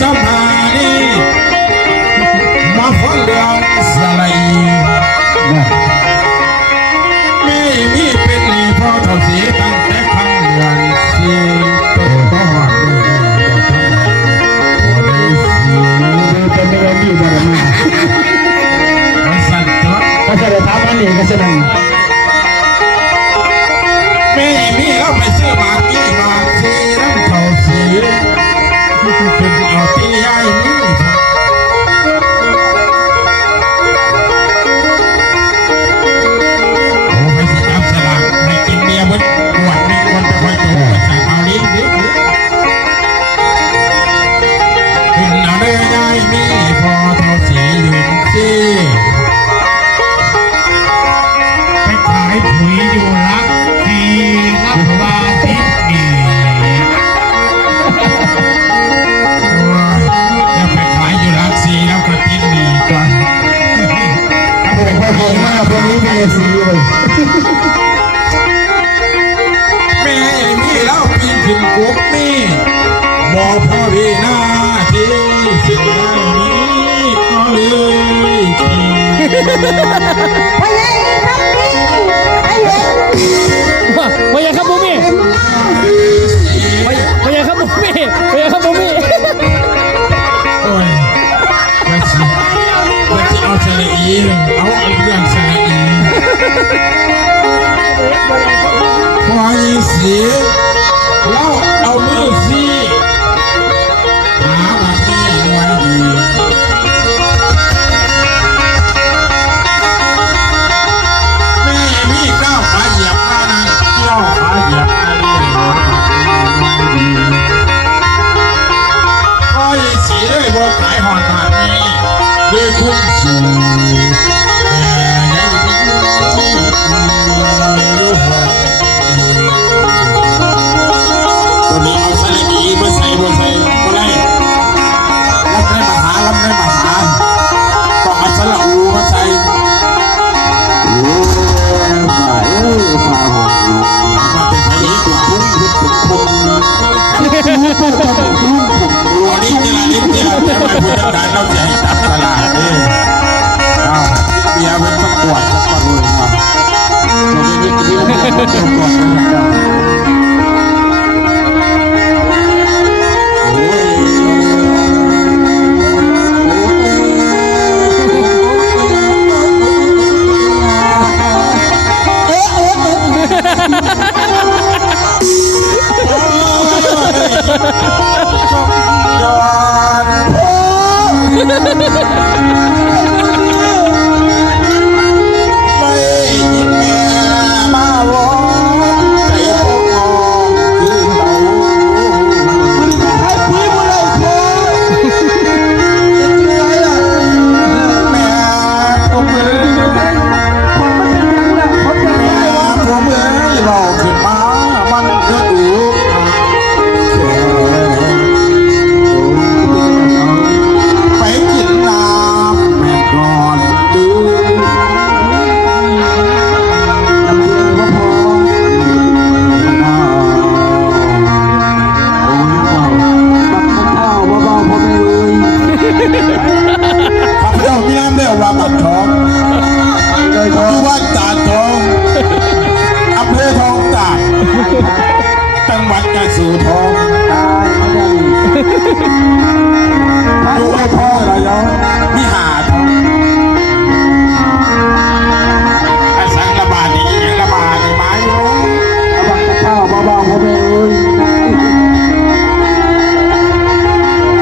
สภานี่มาฟังเรื่องสลายไม่มีเป็นลีพ่อเท่าสีตั้งแต่ครั้งเดือนสี่ต้นก็หอดเลยเป็นไม่ได้มีบารมีมันสั่นตัวก็จะได้ทำอันนี้ก็แสดงไม่มีเราไปซื้อบางที่บางสีน้ำเท่าสีเป็นเอาตีใหญ่นี่โอ้ไปสิจับสลากให้กินเบียร์บนขวดมีคนจะคอยตัวใส่เอาลิ้นดิขึ้นเอาเด้อได้มีพอเท่าสียืนสิไปขายปุ๋ยอยู่รักทีรับวาทิพย์ดีรักสีแล้วก็ทิ้งมีก่อนผมก็คงมากวันนี้มีสีเลยแม่มีแล้วปีนขึ้นกุ๊กนี่บอกพ่อพี่หน้าที่สิ่งได้นี้ก็เลยทีพ่อใหญ่ครับพี่ไอ้เห็นพ่อใหญ่ครับบุ้มี่พ่อใหญ่ครับบุ้มี่พ่อใหญ่ครับบุ้มี่โอ้ยมันสิเอาสระอีเอาเรื่องสระอีพอยิงสีแล้วเอามือสีหาแบบนี้ไว้ดีแม่มีก้าวขาเหยียบก้าวนั้นก้าวขาเหยียบอะไรหาแบบนี้ไว้ดีพอยิงสีเลยบอกขายหอนแบบนี้ด้วยคุ้มสูงตัวนี้เอาใส่ดีมาใส่บนใส่ก็ได้รับได้มาหาต้องเอาสละอูมาใส่โอ้ฝ่าฝ่าหงมาเป็นไทยตุ้งตุ้งตุ้งตุ้งรัวลิ้นนี่ละแต่ไม่พูดการเราจะให้ตัดตลาดนี่เบียร์เป็นสักขวดสักขวดเลยครับเราไม่ได้เบียร์เป็นสักขวดนะครับจังหวัดยะโสธรดูไอ้พ่อระยองมีหาทองไอ้สังระบาดนี่ยังระบาดในไม้อยู่ระวังกระเป๋าเบาๆพ่อแม่เอ้ย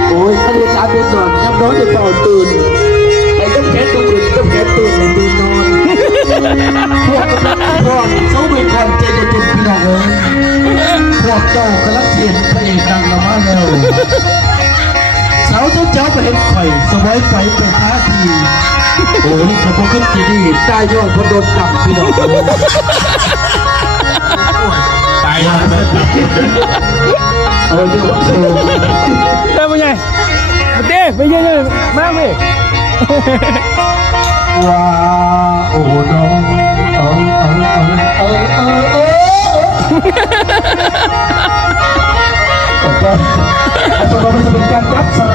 โอ้ยถ้าเรียกการเป็นนอนย้ำร้อนจะต่อตื่นไอ้ต้องแค่ตื่นต้องแค่ตื่นในตื่นนอนพวกเขาเป็นคนเจนจุดพี่น้องเอ้ยพวกเจ้ากำลังเทียนพระเอกดังละมาแล้วสาวเจ้าไปเห็นไข่สบายไฟเป็นท่าทีโอ้ยขบวนขึ้นจีดีใต้ยอดพอโดนจับพี่น้องตายแล้วเอาเดี๋ยวโชว์ได้ไหมไงเต้ไปเยอะๆมากเลยว้าโอ้น้อง ต่อไปจะเป็นการจับสล